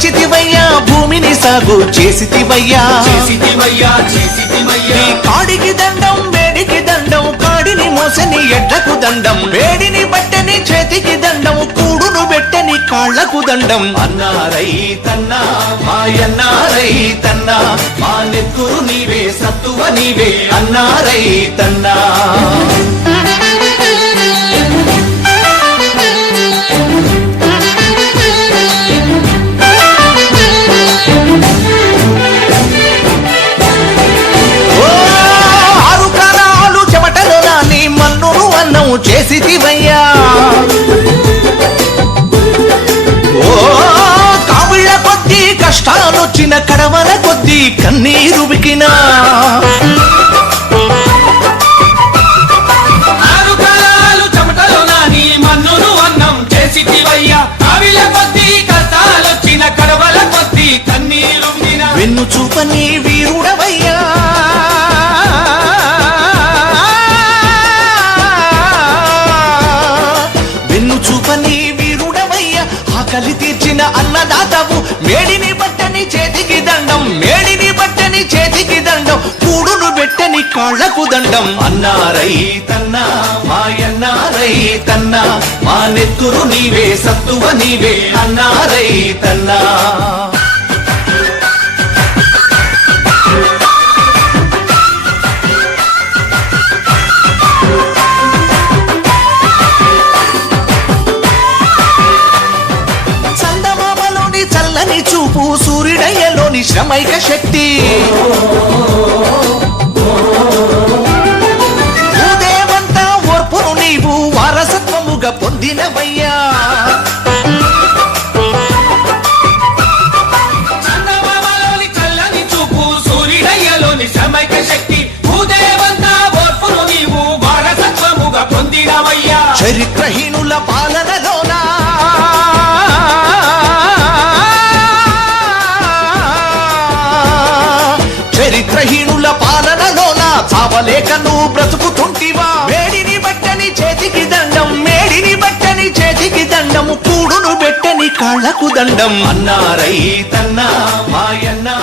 మలచితివయ్యా భూమిని సాగు చేసితివయ్యా నీ కాడికి దండం వేడికి దండం కాడిని మోసని ఎడ్లకు దండం వేడిని బట్టని చేతికి దండం కూడును పెట్టని కాళ్లకు దండం అన్నారై తన్నా మాయన్నారై తన్నా మా నెత్తురు నీవే సత్తువ నీవే అన్నారై తన్నా చేసితివయ్యా ఓ కావిళ్ళ కొద్దీ కష్టాలొచ్చిన కడవల కొద్దీ కన్నీరు బికినా చెమటలో నాని మన్నును అన్నం చేసితివయ్యా కావిళ్ళ కొద్దీ కష్టాలొచ్చిన కడవల కొద్దీ కన్నీరు బికినా వెన్ను చూపని వీరుడవయ్యా చూపని వీరుడవయ్యా ఆకలి తీర్చిన అన్నదాతవు మేడిని బట్టని చేతికి దండం మేడిని బట్టని చేతికి దండం కూడును పెట్టని కాళ్లకు దండం అన్నారై తన్నా మాయన్నారై తన్నా మా నెత్తురు నీవే సత్తువ నీవే అన్నారై తన్నా చల్లని చూపు సూర్యుడయ్యలోని శ్రమైక శక్తి భూదేవంతా ఓర్పును నీవు వారసత్వముగా పొందినవయ్యా చల్లని చూపు సూర్యుడయ్యలోని శ్రమైక శక్తి భూదేవంతా ఓర్పును నీవు వారసత్వముగా పొందినవయ్యా చరిత్రహీనుల పాలనలోనా చరిత్రహీనుల పాలనలోన చావలేక నువ్వు బ్రతుకుతుంటివా మేడిని బట్టని చేతికి దండం మేడిని బట్టని చేతికి దండము కూడును పెట్టని కాళ్లకు దండం అన్నారై తన్నా మాయన్నా